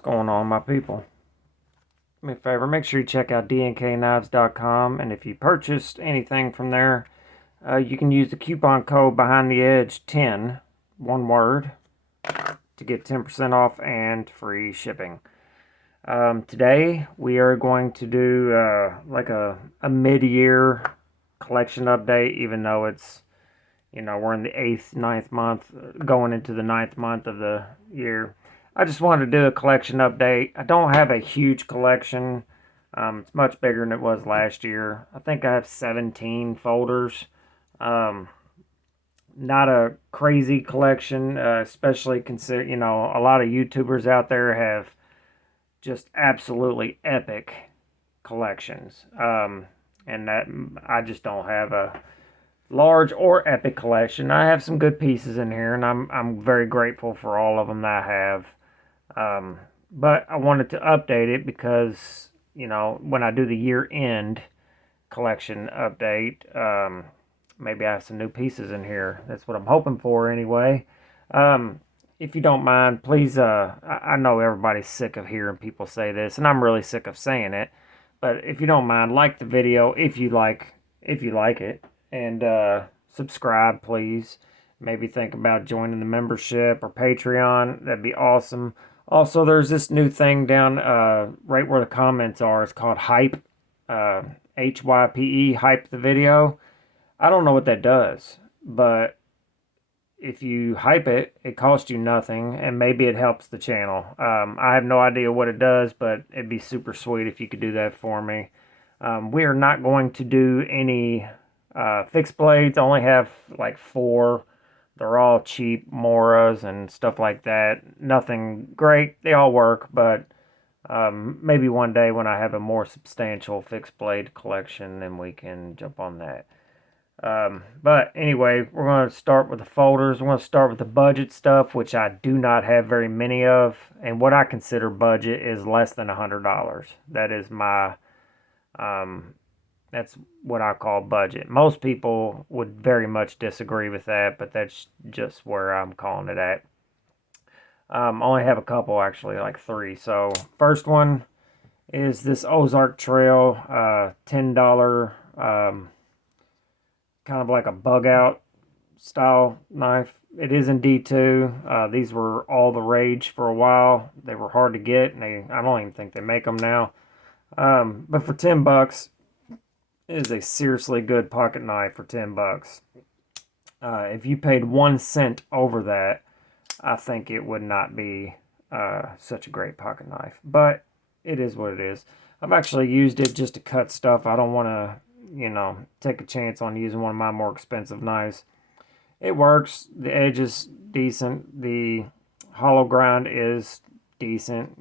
What's going on, my people? Do me a favor, make sure you check out DNKKnives.com, and if you purchased anything from there, you can use the coupon code behind the edge 10, one word, to get 10% off and free shipping. Today we are going to do like a mid-year collection update, even though it's, we're in the 8th, 9th month, going into the 9th month of the year. I just wanted to do a collection update. I don't have a huge collection. It's much bigger than it was last year. I think I have 17 folders. Not a crazy collection, especially consider, a lot of YouTubers out there have just absolutely epic collections. And that I just don't have a large or epic collection. I have some good pieces in here, and I'm very grateful for all of them that I have. But I wanted to update it because, when I do the year-end collection update, maybe I have some new pieces in here. That's what I'm hoping for anyway. If you don't mind, please, I know everybody's sick of hearing people say this, and I'm really sick of saying it, but if you don't mind, like the video if you like it, and subscribe, please. Maybe think about joining the membership or Patreon. That'd be awesome. Also, there's this new thing down right where the comments are. It's called Hype, Hype, Hype the video. I don't know what that does, but if you hype it, it costs you nothing, and maybe it helps the channel. I have no idea what it does, but it'd be super sweet if you could do that for me. We are not going to do any fixed blades. I only have like 4. They're all cheap Moras and stuff like that. Nothing great. They all work, but maybe one day when I have a more substantial fixed blade collection, then we can jump on that. But anyway, we're going to start with the folders. We're going to start with the budget stuff, which I do not have very many of. And what I consider budget is less than $100. That is my... that's what I call budget. Most people would very much disagree with that, but that's just where I'm calling it at. I only have a couple, actually, like 3. So, first one is this Ozark Trail $10, kind of like a bug out style knife. It is in D2. These were all the rage for a while. They were hard to get, and I don't even think they make them now. But for $10, it is a seriously good pocket knife for $10. If you paid 1 cent over that, I think it would not be such a great pocket knife. But it is what it is. I've actually used it just to cut stuff. I don't want to, take a chance on using one of my more expensive knives. It works. The edge is decent. The hollow ground is decent,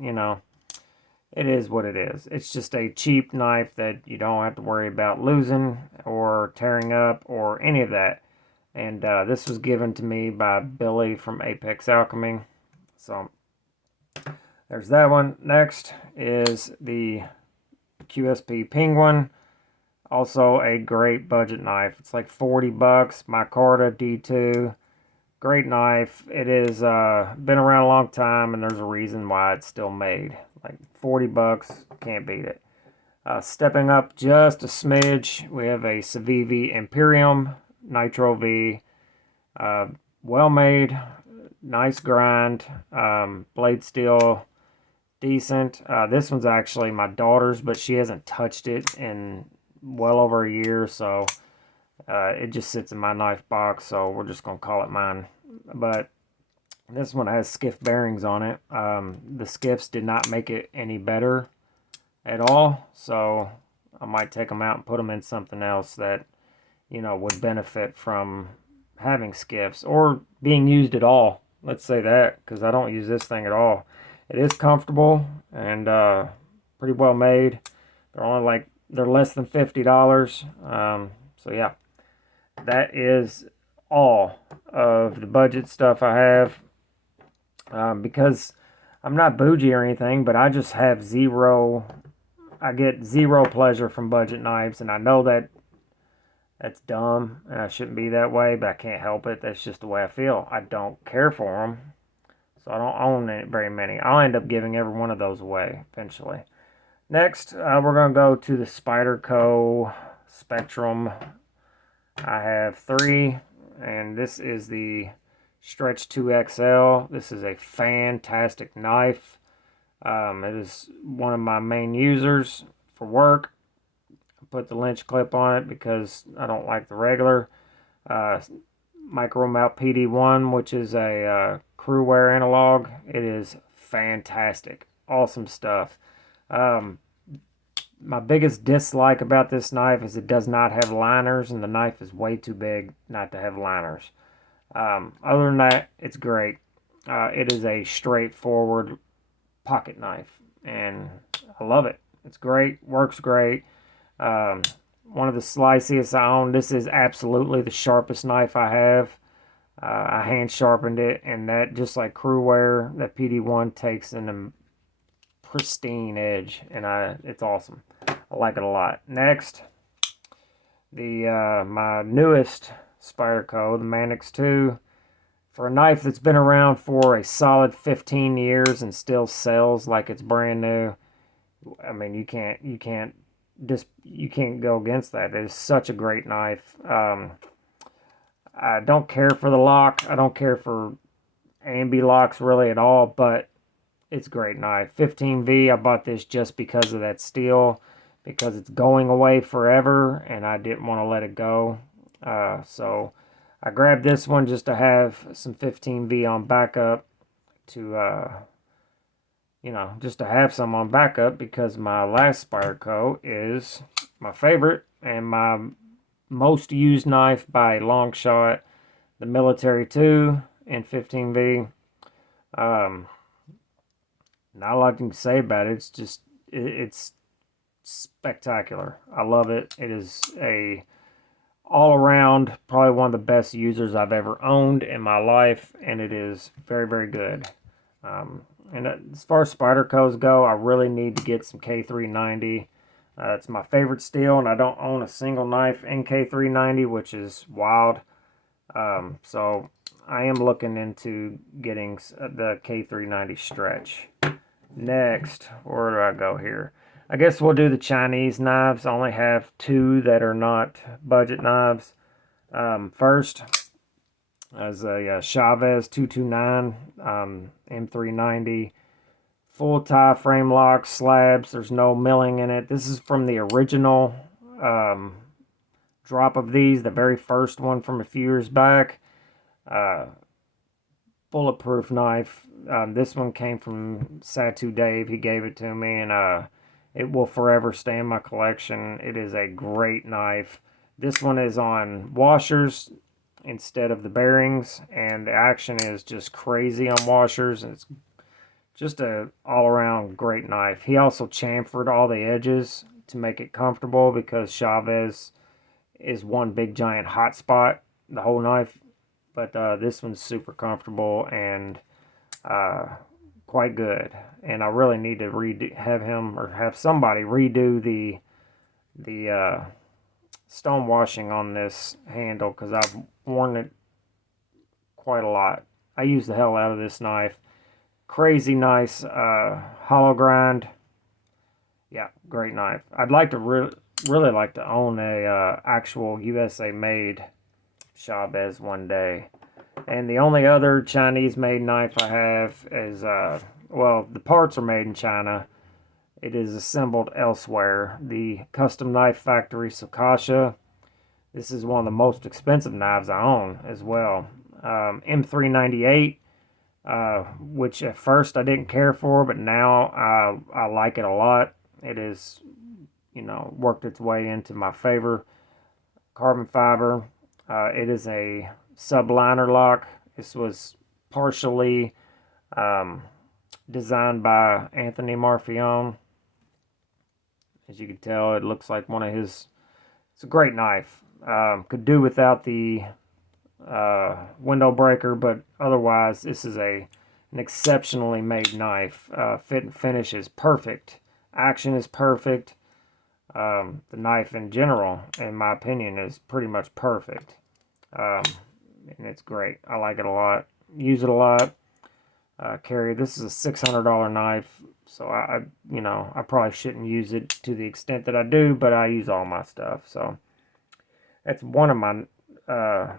It is what it is. It's just a cheap knife that you don't have to worry about losing or tearing up or any of that. And this was given to me by Billy from Apex Alchemy. So there's that one. Next is the QSP Penguin. Also a great budget knife. It's like $40. Micarta D2. Great knife. It has been around a long time, and there's a reason why it's still made. Like $40, can't beat it. Stepping up just a smidge, we have a Civivi Imperium Nitro V. Well made, nice grind, blade steel, decent. This one's actually my daughter's, but she hasn't touched it in well over a year, so it just sits in my knife box, so we're just going to call it mine. But this one has skiff bearings on it. The skiffs did not make it any better at all, so I might take them out and put them in something else that, would benefit from having skiffs or being used at all. Let's say that, because I don't use this thing at all. It is comfortable and pretty well made. They're less than $50. So yeah, that is all of the budget stuff I have. Because I'm not bougie or anything, but I just have I get zero pleasure from budget knives, and I know that's dumb, and I shouldn't be that way, but I can't help it. That's just the way I feel. I don't care for them, So I don't own very many. I'll end up giving every one of those away eventually. Next, we're going to go to the Spyderco Spectrum. I have 3, and this is the Stretch 2XL. This is a fantastic knife. It is one of my main users for work. I put the lynch clip on it because I don't like the regular. Micro Mount PD1, which is a crew wear analog. It is fantastic. Awesome stuff. My biggest dislike about this knife is it does not have liners, and the knife is way too big not to have liners. Other than that, it's great. It is a straightforward pocket knife, and I love it. It's great, works great. One of the sliciest I own. This is absolutely the sharpest knife I have. I hand sharpened it, and that, just like crew wear, that PD1 takes an pristine edge, and it's awesome. I like it a lot. Next, my newest Spyderco, the Manix 2. For a knife that's been around for a solid 15 years and still sells like it's brand new, I mean, you can't go against that. It is such a great knife. I don't care for the lock. I don't care for ambi locks really at all, but it's a great knife. 15V, I bought this just because of that steel, because it's going away forever, and I didn't want to let it go. So I grabbed this one just to have some 15V on backup, to just to have some on backup, because my last Spyderco is my favorite and my most used knife by a long shot, the Military 2 in 15V. Not a lot you can say about it. It's just, it's spectacular. I love it. It is a all around probably one of the best users I've ever owned in my life, and it is very, very good. And as far as Spydercos go, I really need to get some K390. It's my favorite steel, and I don't own a single knife in K390, which is wild. So I am looking into getting the K390 Stretch. Next, where do I go here? I guess we'll do the Chinese knives. I only have 2 that are not budget knives. First, as a Chavez 229 M390. Full tie frame lock slabs. There's no milling in it. This is from the original drop of these, the very first one from a few years back. Bulletproof knife. This one came from Satu Dave. He gave it to me, and it will forever stay in my collection. It is a great knife. This one is on washers instead of the bearings, and the action is just crazy on washers, and it's just a all-around great knife. He also chamfered all the edges to make it comfortable, because Chavez is one big giant hot spot, the whole knife. But this one's super comfortable and quite good. And I really need to have somebody redo the stone washing on this handle, because I've worn it quite a lot. I use the hell out of this knife. Crazy nice hollow grind. Yeah, great knife. I'd like to really like to own a actual USA made Chavez one day. And the only other Chinese made knife I have is well, the parts are made in China. It is assembled elsewhere. The Custom Knife Factory Sokasha. This is one of the most expensive knives I own as well. M398, which at first I didn't care for, but now I like it a lot. It is, worked its way into my favor. Carbon fiber. It is a subliner lock. This was partially designed by Anthony Marfione. As you can tell, it looks like one of his. It's a great knife. Could do without the window breaker, but otherwise this is an exceptionally made knife. Fit and finish is perfect. Action is perfect. The knife in general, in my opinion, is pretty much perfect. And it's great. I like it a lot. Use it a lot. carry. This is a $600 knife, so I probably shouldn't use it to the extent that I do, but I use all my stuff, so that's one of my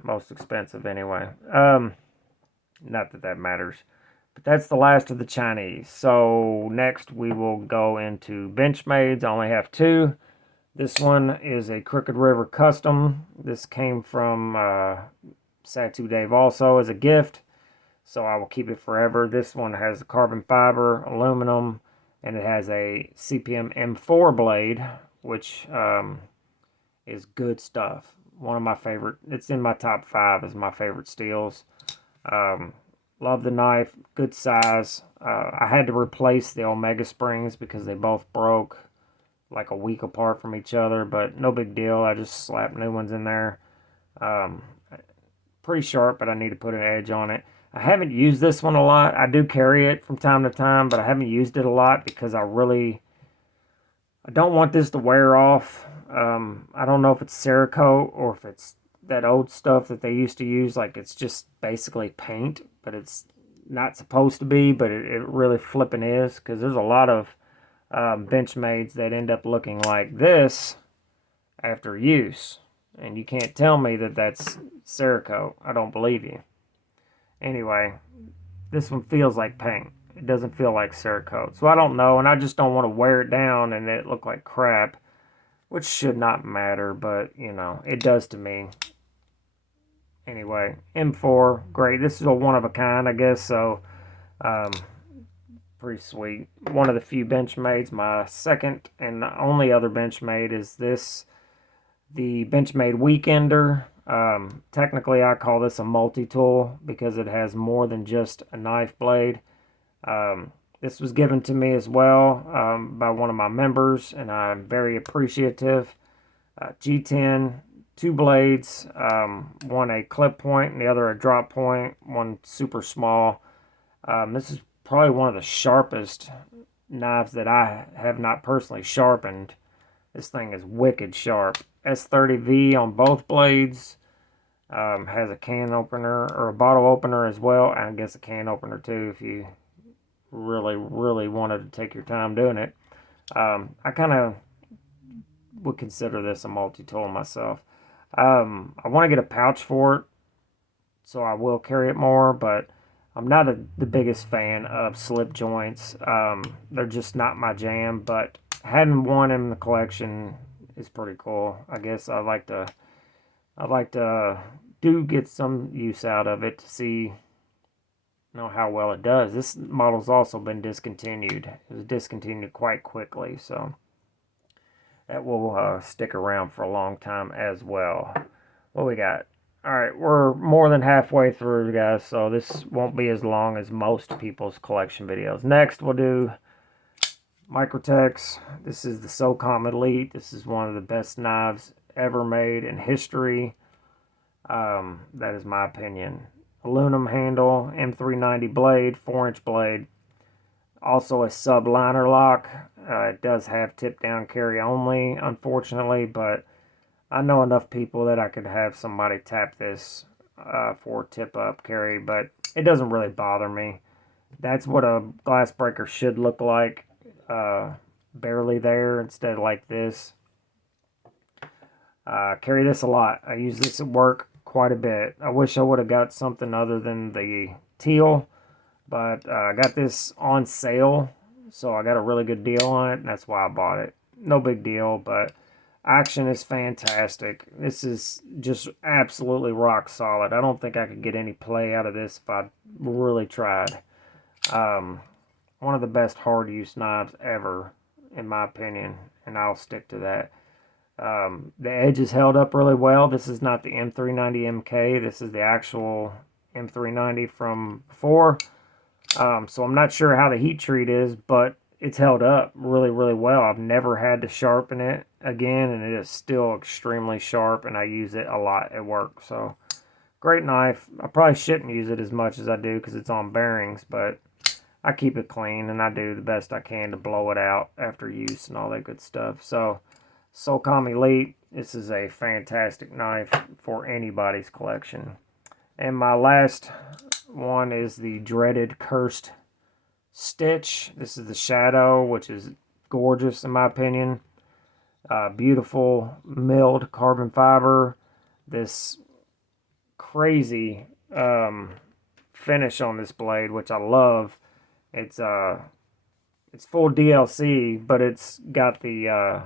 most expensive anyway. Not that that matters. But that's the last of the Chinese. So next we will go into Benchmades. I only have two. This one is a Crooked River Custom. This came from Satu Dave also as a gift, so I will keep it forever. This one has carbon fiber, aluminum, and it has a CPM M4 blade, which is good stuff. One of my favorite. It's in my top 5 as my favorite steels. Love the knife, good size. I had to replace the Omega springs because they both broke like a week apart from each other, but no big deal. I just slapped new ones in there. Pretty sharp, but I need to put an edge on it. I haven't used this one a lot. I do carry it from time to time, but I haven't used it a lot because I don't want this to wear off. I don't know if it's Cerakote or if it's that old stuff that they used to use, like it's just basically paint, but it's not supposed to be, but it really flipping is, because there's a lot of Benchmades that end up looking like this after use, and you can't tell me that that's Cerakote. I don't believe you. Anyway, this one feels like paint. It doesn't feel like Cerakote, so I don't know, and I just don't want to wear it down and it look like crap, which should not matter, but you know, it does to me. Anyway, M4, great. This is a one of a kind, I guess, so pretty sweet. One of the few Benchmades. My second and only other Benchmade is this, the Benchmade Weekender. Technically, I call this a multi-tool because it has more than just a knife blade. This was given to me as well by one of my members, and I'm very appreciative. G10, 2 blades, one a clip point and the other a drop point, one super small. This is probably one of the sharpest knives that I have not personally sharpened. This thing is wicked sharp. S30V on both blades. Has a can opener or a bottle opener as well. I guess a can opener too if you really wanted to take your time doing it. I kind of would consider this a multi-tool myself. I want to get a pouch for it, so I will carry it more, but I'm not the biggest fan of slip joints. They're just not my jam, but having one in the collection is pretty cool. I guess I'd like to do get some use out of it to see how well it does. This model's also been discontinued. It was discontinued quite quickly, so that will stick around for a long time as well. What we got? Alright, we're more than halfway through, guys, so this won't be as long as most people's collection videos. Next, we'll do Microtechs. This is the SOCOM Elite. This is one of the best knives ever made in history. That is my opinion. Aluminum handle, M390 blade, 4-inch blade. Also a sub-liner lock. It does have tip-down carry only, unfortunately, but I know enough people that I could have somebody tap this for tip-up carry, but it doesn't really bother me. That's what a glass breaker should look like. Barely there instead of like this. Carry this a lot. I use this at work quite a bit. I wish I would have got something other than the teal, but I got this on sale, so I got a really good deal on it, and that's why I bought it. No big deal, but action is fantastic. This is just absolutely rock solid. I don't think I could get any play out of this if I really tried. One of the best hard use knives ever, in my opinion, and I'll stick to that. The edge is held up really well. This is not the M390 MK. This is the actual M390 from before. So I'm not sure how the heat treat is, but it's held up really well. I've never had to sharpen it again, and it is still extremely sharp, and I use it a lot at work. So great knife. I probably shouldn't use it as much as I do because it's on bearings, but I keep it clean, and I do the best I can to blow it out after use and all that good stuff. So SOCOM Elite, this is a fantastic knife for anybody's collection. And my last one is the dreaded cursed stitch. This is the shadow, which is gorgeous in my opinion. Beautiful milled carbon fiber. This crazy finish on this blade, which I love. It's full DLC, but it's got the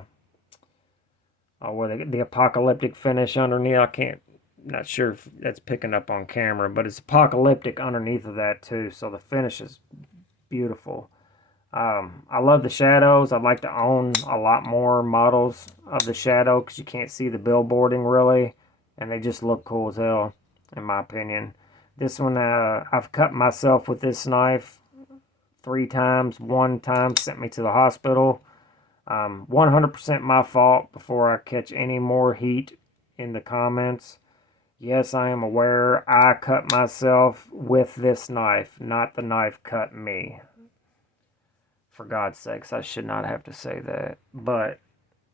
the apocalyptic finish underneath. Not sure if that's picking up on camera, but it's apocalyptic underneath of that too. So the finish is beautiful. I love the shadows. I'd like to own a lot more models of the shadow because you can't see the billboarding really, and they just look cool as hell, in my opinion. This one, I've cut myself with this knife 3 times. One time sent me to the hospital. 100% my fault. Before I catch any more heat in the comments, yes, I am aware I cut myself with this knife, not the knife cut me. For God's sakes, I should not have to say that. But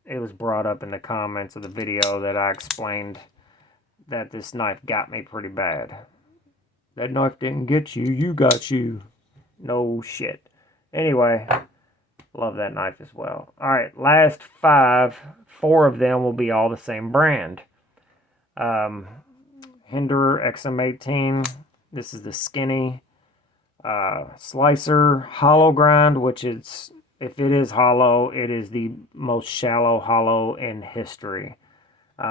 it was brought up in the comments of the video that I explained that this knife got me pretty bad. That knife didn't get you, you got you. No shit. Anyway, love that knife as well. Alright, last 5. 4 of them will be all the same brand. Hinderer XM18. This is the skinny slicer hollow grind, which is, if it is hollow, it is the most shallow hollow in history.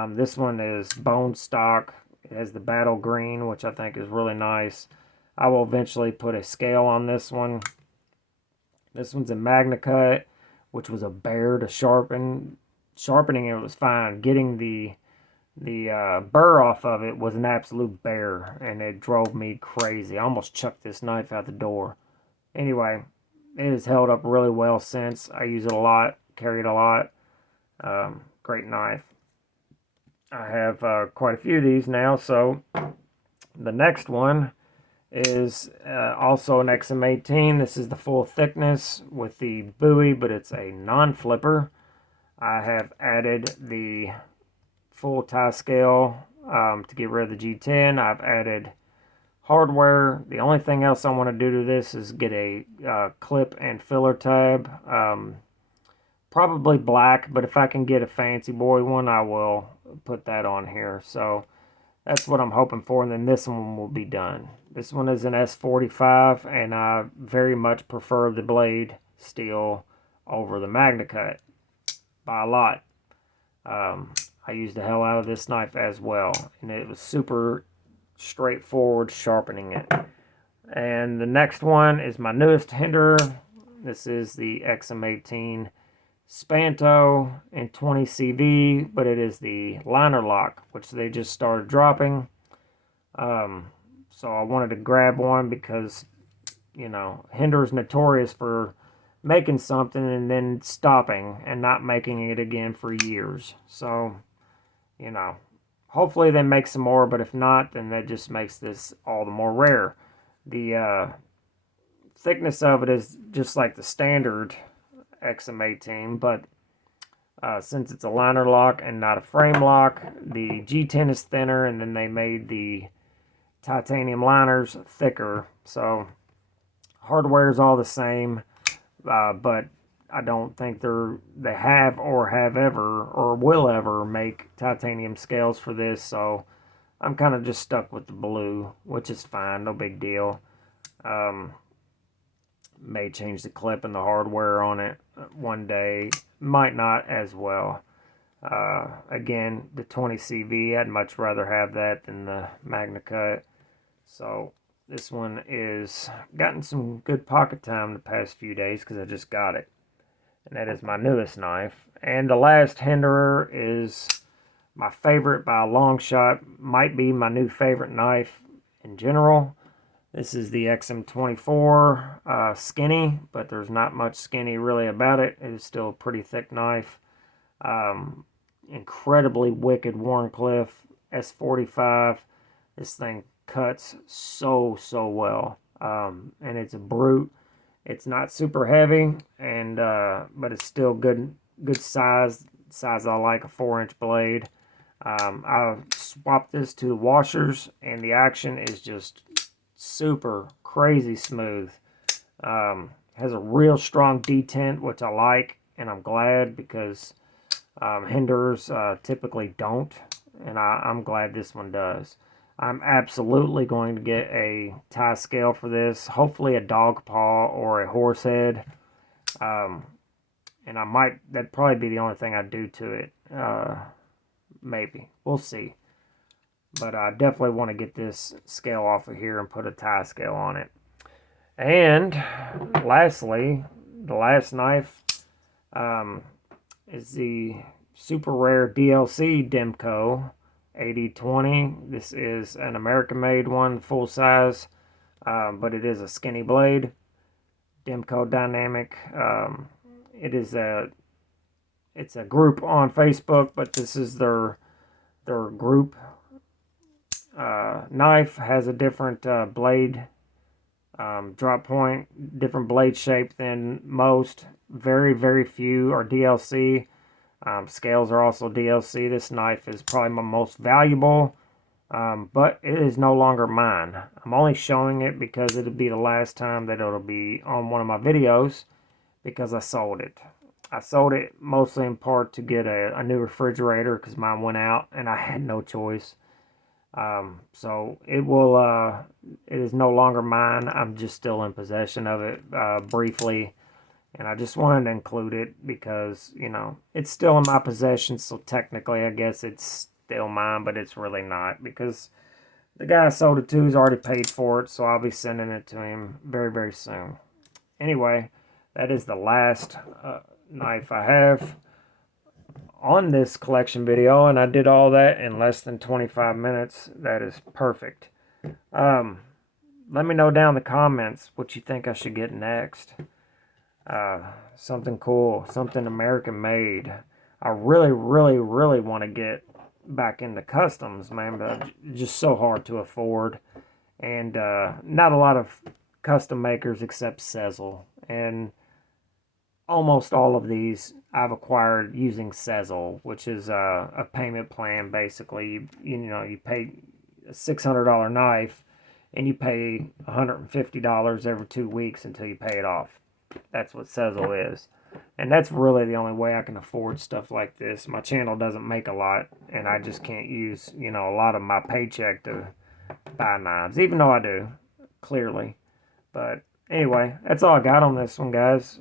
This one is bone stock. It has the battle green, which I think is really nice. I will eventually put a scale on this one. This one's a MagnaCut, which was a bear to sharpen. Sharpening it was fine. Getting the burr off of it was an absolute bear, and it drove me crazy. I almost chucked this knife out the door. Anyway, it has held up really well since. I use it a lot, carry it a lot. Great knife. I have quite a few of these now, so the next one is also an XM18. This is the full thickness with the buoy, but it's a non-flipper. I have added the full tie scale to get rid of the G10. I've added hardware. The only thing else I want to do to this is get a clip and filler tab. Probably black, but if I can get a fancy boy one, I will put that on here. So that's what I'm hoping for, and then this one will be done. This one is an S45, and I very much prefer the blade steel over the MagnaCut by a lot. I used the hell out of this knife as well, and it was super straightforward sharpening it. And the next one is my newest Hinderer. This is the XM18 Spanto in 20 CV, but it is the liner lock, which they just started dropping. So I wanted to grab one because, you know, Hinderer's notorious for making something and then stopping and not making it again for years. So, you know, hopefully they make some more, but if not, then that just makes this all the more rare. The thickness of it is just like the standard XM18, but since it's a liner lock and not a frame lock, the G10 is thinner, and then they made the titanium liners thicker. So hardware is all the same, but I don't think they have or have ever or will ever make titanium scales for this. So I'm kind of just stuck with the blue, which is fine, no big deal. May change the clip and the hardware on it one day, might not as well. Again, the 20 CV, I'd much rather have that than the MagnaCut. So this one is gotten some good pocket time the past few days because I just got it, and that is my newest knife. And the last Hinderer is my favorite by a long shot, might be my new favorite knife in general. This is the XM24 skinny, but there's not much skinny really about it. It is still a pretty thick knife. Incredibly wicked Warncliffe S45. This thing cuts so well, and it's a brute. It's not super heavy, and but it's still good size I like, a 4-inch blade. I swapped this to the washers, and the action is just super crazy smooth. Has a real strong detent, which I like, and I'm glad because Hinderers typically don't, and I'm glad this one does. I'm absolutely going to get a tie scale for this, hopefully a dog paw or a horse head. And that'd probably be the only thing I'd do to it. Maybe. We'll see. But I definitely want to get this scale off of here and put a tie scale on it. And lastly, the last knife is the super rare DLC Demco 8020. This is an American-made one, full size, but it is a skinny blade. Demco Dynamic. It's a group on Facebook, but this is their group knife. Has a different blade drop point, different blade shape than most. Very few are DLC. Scales are also DLC. This knife is probably my most valuable, but it is no longer mine. I'm only showing it because it'll be the last time that it'll be on one of my videos, because I sold it. I sold it mostly in part to get a new refrigerator because mine went out and I had no choice. So it is no longer mine. I'm just still in possession of it briefly. And I just wanted to include it because, you know, it's still in my possession. So technically, I guess it's still mine, but it's really not, because the guy I sold it to has already paid for it. So I'll be sending it to him very soon. Anyway, that is the last knife I have on this collection video, and I did all that in less than 25 minutes. That is perfect. Let me know down in the comments what you think I should get next. Something cool, something American made. I really want to get back into customs, man, but just so hard to afford, and not a lot of custom makers except Sezzle, and almost all of these I've acquired using Sezzle, which is a payment plan. Basically, you pay a $600 knife and you pay $150 every 2 weeks until you pay it off. That's what Sezzle is. And that's really the only way I can afford stuff like this. My channel doesn't make a lot, and I just can't use, a lot of my paycheck to buy knives, even though I do, clearly. But anyway, that's all I got on this one, guys.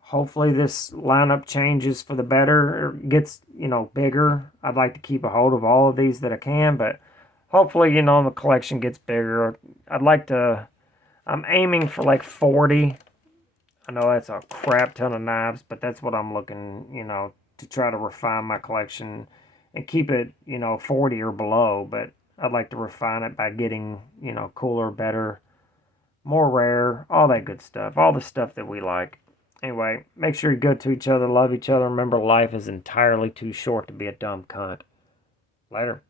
Hopefully this lineup changes for the better, or gets, bigger. I'd like to keep a hold of all of these that I can, but hopefully, the collection gets bigger. I'm aiming for like 40. I know that's a crap ton of knives, but that's what I'm looking, to try to refine my collection and keep it, 40 or below. But I'd like to refine it by getting, cooler, better, more rare, all that good stuff, all the stuff that we like. Anyway, make sure you're good to each other, love each other. Remember, life is entirely too short to be a dumb cunt. Later.